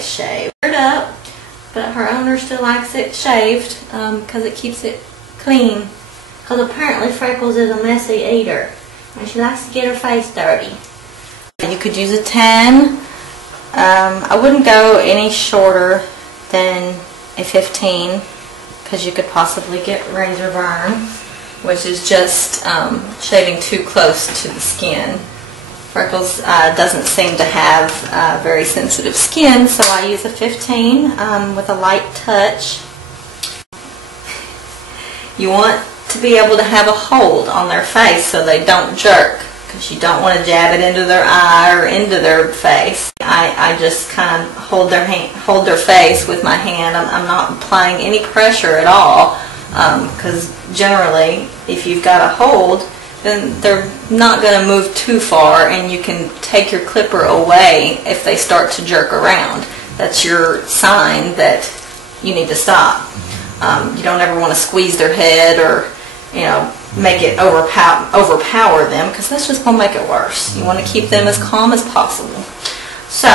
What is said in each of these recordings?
face shaved. Up, but her owner still likes it shaved because it keeps it clean. Because apparently Freckles is a messy eater and she likes to get her face dirty. You could use a 10. I wouldn't go any shorter than a 15 because you could possibly get razor burn, which is just shaving too close to the skin. Freckles doesn't seem to have very sensitive skin, so I use a 15 with a light touch. You want to be able to have a hold on their face so they don't jerk, because you don't want to jab it into their eye or into their face. I just kind of hold their face with my hand. I'm not applying any pressure at all, because generally if you've got a hold, then they're not going to move too far, and you can take your clipper away if they start to jerk around. That's your sign that you need to stop. You don't ever want to squeeze their head or, you know, make it overpower them, because that's just going to make it worse. You want to keep them as calm as possible. So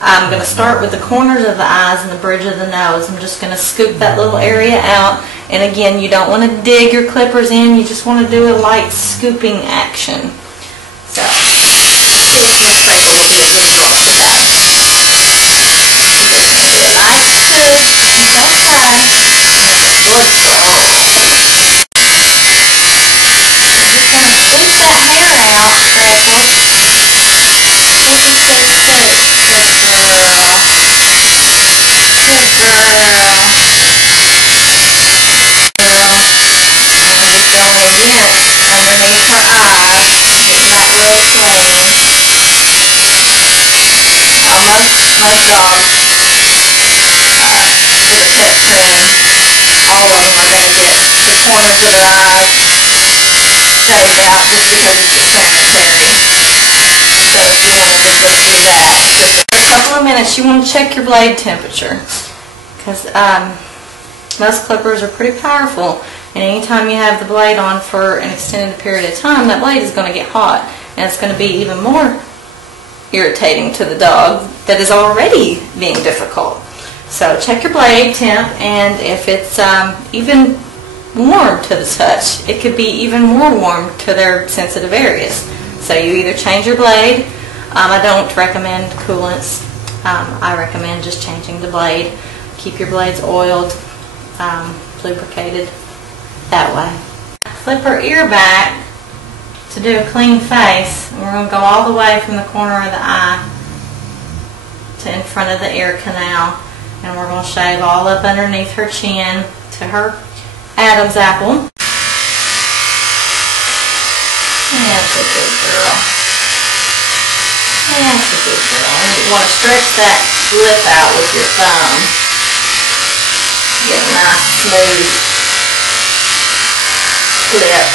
I'm going to start with the corners of the eyes and the bridge of the nose. I'm just going to scoop that little area out. And again, you don't want to dig your clippers in. You just want to do a light scooping action. So see if Miss Freckles will be a good girl today. You're just going to do a nice scoop. And don't cry. Make a good girl. You're just going to scoop that hair out, Freckles. Scoopy, scoop, scoop. Good girl. Good girl. Underneath her eyes, getting that real clean. Most dogs get a pet trim. All of them are going to get the corners of their eyes shaved out just because it's just sanitary. So if you wanted to just do that, just for a couple of minutes, you want to check your blade temperature, because most clippers are pretty powerful. And anytime you have the blade on for an extended period of time, that blade is going to get hot. And it's going to be even more irritating to the dog that is already being difficult. So check your blade temp, and if it's even warm to the touch, it could be even more warm to their sensitive areas. So you either change your blade. I don't recommend coolants. I recommend just changing the blade. Keep your blades oiled, lubricated. That way. Flip her ear back to do a clean face. We're going to go all the way from the corner of the eye to in front of the ear canal. And we're going to shave all up underneath her chin to her Adam's apple. That's a good girl. That's a good girl. And you want to stretch that lip out with your thumb. Get a nice smooth slip.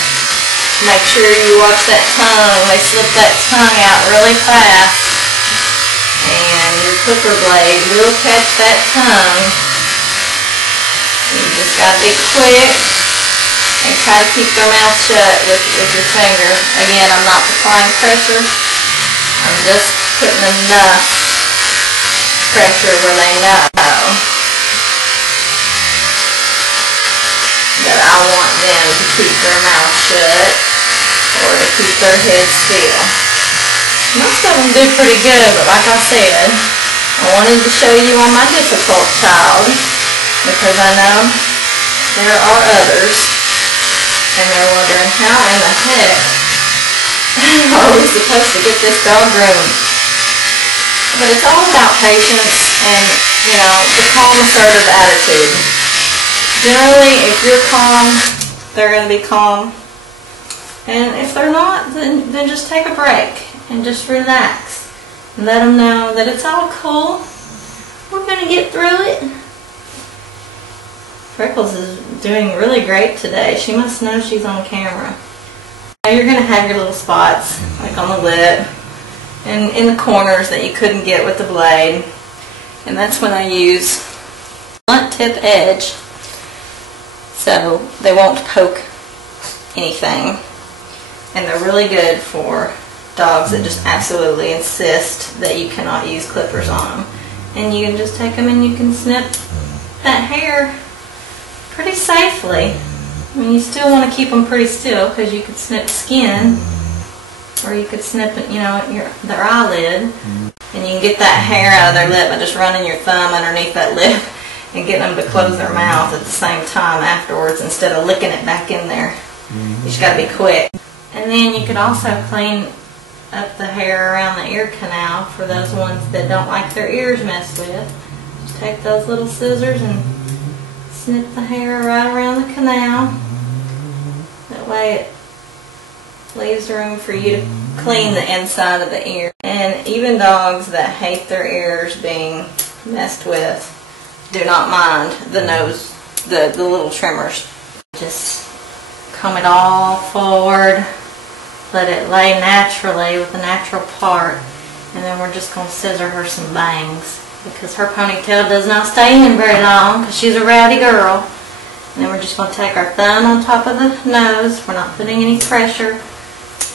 Make sure you watch that tongue. They slip that tongue out really fast, and your clipper blade will catch that tongue. You just got to be quick and try to keep their mouth shut with your finger. Again, I'm not applying pressure. I'm just putting enough pressure where they know that I want them to keep their mouth shut or to keep their head still. Most of them do pretty good, but like I said, I wanted to show you on my difficult child, because I know there are others, and they're wondering how in the heck are we supposed to get this dog groomed. But it's all about patience and, you know, the calm, assertive attitude. Generally, if you're calm, they're going to be calm. And if they're not, then just take a break and just relax. And let them know that it's all cool. We're going to get through it. Freckles is doing really great today. She must know she's on camera. Now you're going to have your little spots, like on the lip and in the corners that you couldn't get with the blade. And that's when I use blunt tip edge, so they won't poke anything. And they're really good for dogs that just absolutely insist that you cannot use clippers on them. and you can just take them and you can snip that hair pretty safely. I mean, you still want to keep them pretty still because you could snip skin, or you could snip, you know, their eyelid, and you can get that hair out of their lip by just running your thumb underneath that lip and getting them to close their mouth at the same time afterwards instead of licking it back in there. You just got to be quick. And then you could also clean up the hair around the ear canal for those ones that don't like their ears messed with. Just take those little scissors and snip the hair right around the canal. That way it leaves room for you to clean the inside of the ear. And even dogs that hate their ears being messed with do not mind the nose, the little trimmers. Just comb it all forward, let it lay naturally with the natural part, and then we're just going to scissor her some bangs because her ponytail does not stay in very long because she's a rowdy girl. And then we're just going to take our thumb on top of the nose. We're not putting any pressure,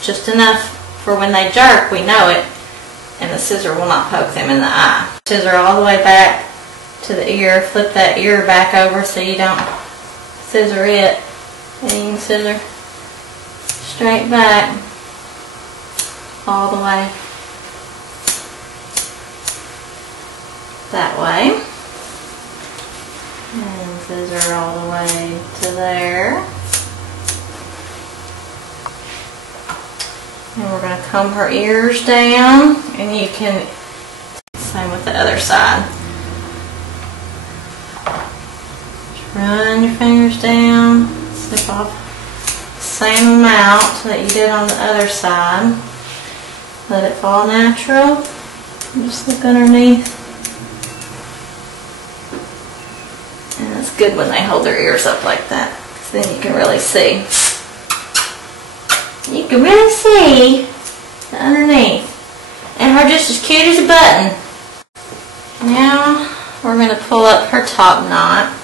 just enough for when they jerk we know it, and the scissor will not poke them in the eye. Scissor all the way back to the ear, flip that ear back over so you don't scissor it, and you can scissor straight back all the way that way, and scissor all the way to there. And we're going to comb her ears down, and you can, same with the other side. Just run your fingers down, snip off the same amount that you did on the other side. Let it fall natural. Just look underneath. And it's good when they hold their ears up like that, because then you can really see. You can really see the underneath. And her just as cute as a button. Now we're going to pull up her top knot.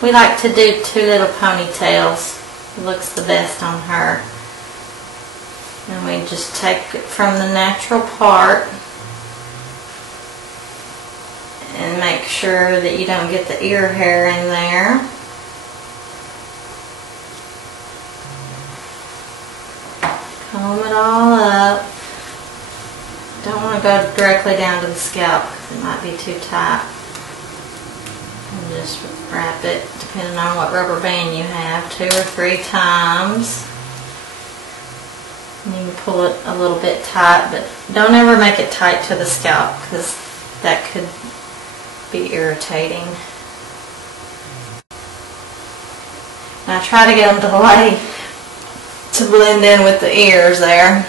We like to do two little ponytails. It looks the best on her. And we just take it from the natural part and make sure that you don't get the ear hair in there. Comb it all up. Don't want to go directly down to the scalp because it might be too tight. And just wrap it, depending on what rubber band you have, 2 or 3 times. And you can pull it a little bit tight, but don't ever make it tight to the scalp because that could be irritating. Now try to get them to lay to blend in with the ears there.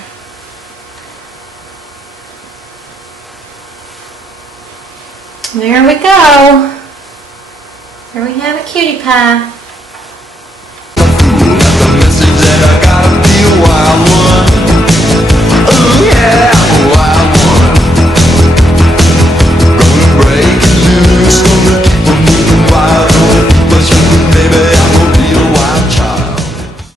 There we go. There we have a cutie pie.